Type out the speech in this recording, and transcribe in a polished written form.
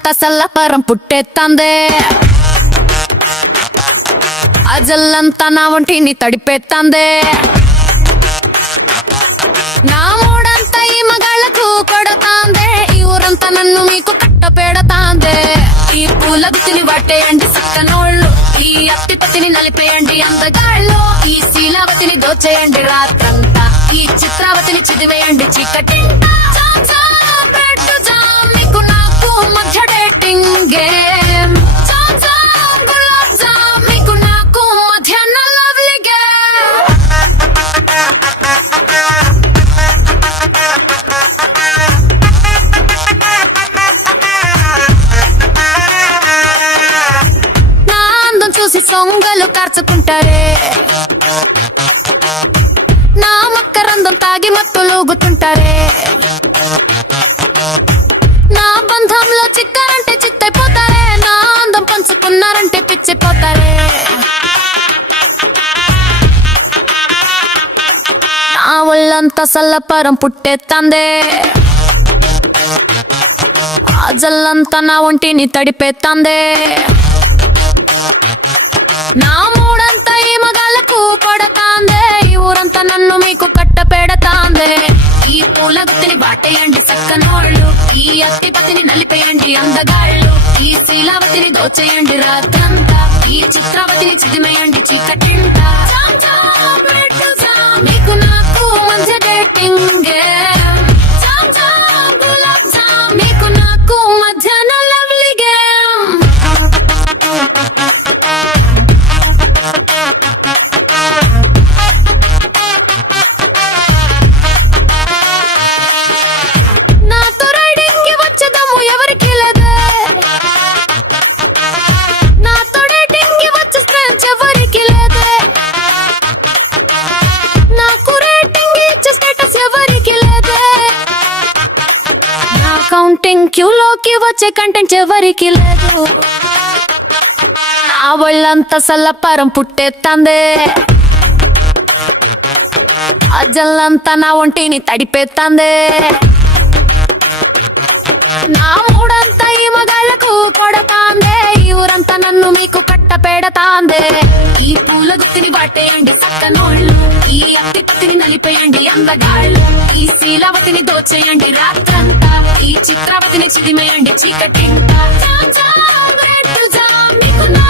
ఒళ్ళంత సల్లపరం పుట్టేత్తందే అజల్లంతా నా ఒంటిని తడిపేత్తందే నా మూడంతా ఈ మగాళ్ళకు కొడతాందే ఈ ఊరంతా నన్ను మీకు కట్ట పెడతాందే ఈ పూల గుత్తిని పట్టేయండి సక్కనోళ్ళు ఈ అత్తిపతిని నలిపేయండి అందగాళ్ళు ఈ శీలావతిని దోచేయండి రాత్రంతా ఈ చిత్రావతిని చిదివేయండి చీకటింట మీకు నాకు మధ్య డేటింగ్ గేమ్ గులాబ్ జామ్ మీకు నాకు మధ్యాహ్న లవ్లీ గేమ్ నా అందం చూసి సొంగలు కార్చుకుంటారే నా మక్కరందం తాగి మత్తులూగుతుంటారే నా బంధంలో చిక్కారంటే చిత్తైపోతారే నా అందం పంచుకున్నారంటే పిచ్చిపోతారే నా ఒళ్ళంతా సల్లపరం పుట్టేత్తందే ఆ జల్లంతా నా ఒంటిని తడిపేత్తందే నా మూడంతా ఈ మగాళ్ళకు కొడతాందే ఈ ఊరంతా నన్ను మీకు కట్ట పెడతాందే ఈ పూల గుత్తిని బాటేయండి సక్కనోళ్ళు ఈ అత్తిపతిని నలిపేయండి అందగాళ్ళు ఈ శీలావతిని దోచేయండి రాత్రంతా ఈ చిత్రావతిని చిదిమేయండి చీకటింట మీకు నాకు మధ్య డేటింగ్ గేమ్ గులాబ్ జామ్ మీకు నాకు మధ్యాహ్న లవ్లీ గేమ్ నాతో రైడింగ్ కి వచ్చేదమ్ము ఎవరికి లేదే నాతో డేటింగ్ కి వచ్చే స్ట్రెంత్ ఎవరికి లేదే నాకు రేటింగ్ ఇచ్చే స్టేటస్ ఎవరికి లేదే నా కౌంటింగ్ క్యూలోకి వచ్చే కంటెంట్ ఎవరికి లేదు నా ఒళ్ళంతా సల్లపరం పుట్టేత్తందే అజల్లంతా నా ఒంటిని తడిపేత్తందే నా మూడంతా ఈ మగాళ్ళకు కొడతాందే ఈ ఊరంతా నన్ను మీకు కట్ట పెడతాందే ఈ పూల గుత్తిని పట్టేయండి సక్కనోళ్ళు ఈ అత్తిపత్తిని నలిపేయండి అందగాళ్ళు ఈ శీలావతిని దోచేయండి రాత్రంతా ఈ చిత్రావతిని చిదిమేయండి చీకటింట మీకు నా